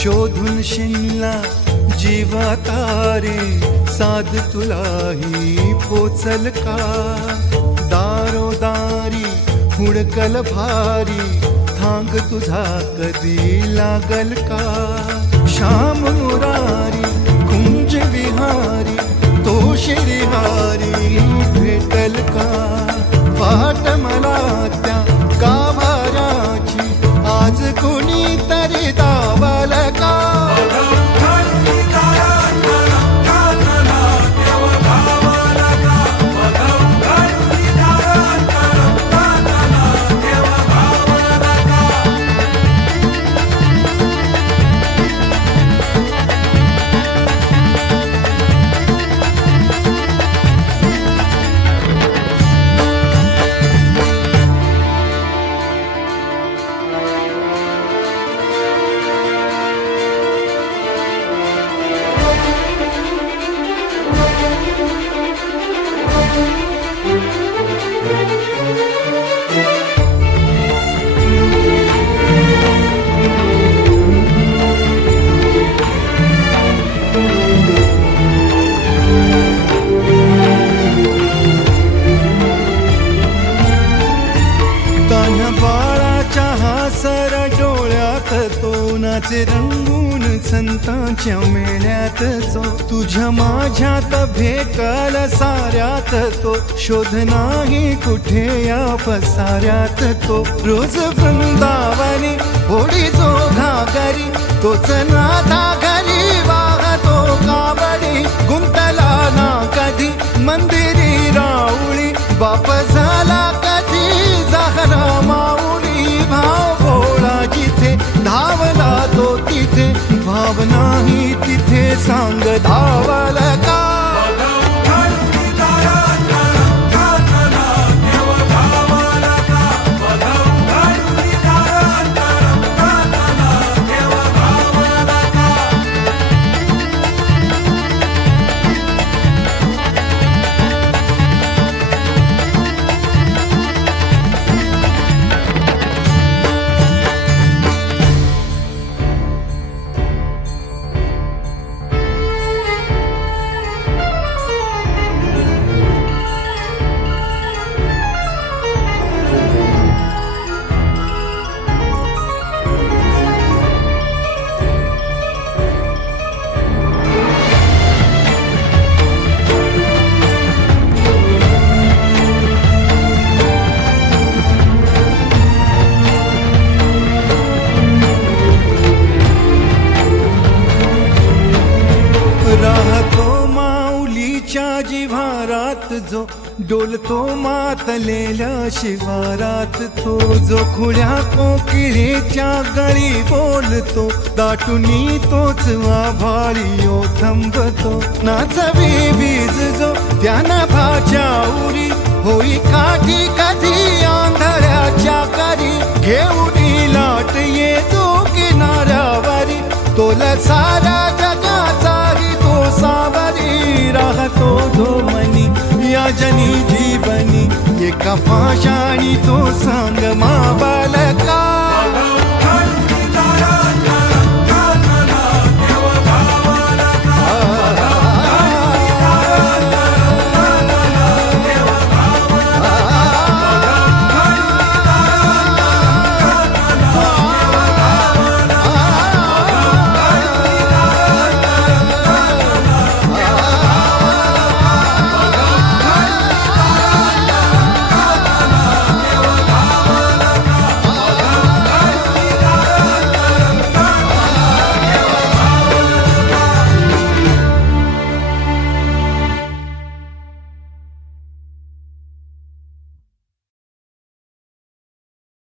शोधून शिनला जीवा तारे, साध तुलाही पोचल का? दारोदारी हुडकल भारी, थांग तुझा कधी लागल का? श्याम मुरारी कुंज विहारी, तो श्रीहारी भेटल का? वाट मला त्या गाभाऱ्याची, आज कोणी तरी दावल का? सर डोळ्यात तो नाचे रंगून संतांच्या मेळ्यात जो, तुझ्या माझ्यात भेकल साऱ्यात तो, शोध नाही कुठे या पसाऱ्यात तो. रोज वृंदावनी होडी जो घागरी, तोच नाथा घरी वाहतो कावडी. गुंतला ना कधी मंदिरी राऊळी, बाप झाला कधी जाहरा माऊली. भाव भोळा जिथे धावला तो तिथे, भाव नाही तिथे सांग धावल का? राहतो माऊलीच्या जिव्हारात जो, डोलतो मातलेल्या शिवारात तो. जो खुळ्या कोकिळेच्या गळी बोलतो, दाटुनी तोच आभाळी ओ थंबतो. नाचवी वीज जो त्यानं भाच्या उरी, होई काठी कधी आंधळ्याच्या करी. घेऊन लाट येतो किनाऱ्यावरी, तोला सारा जगाचाही तो सावरी. राहतो तो मनी या जनी जीवनी, एका पाशाणी तो सांग मा बालका.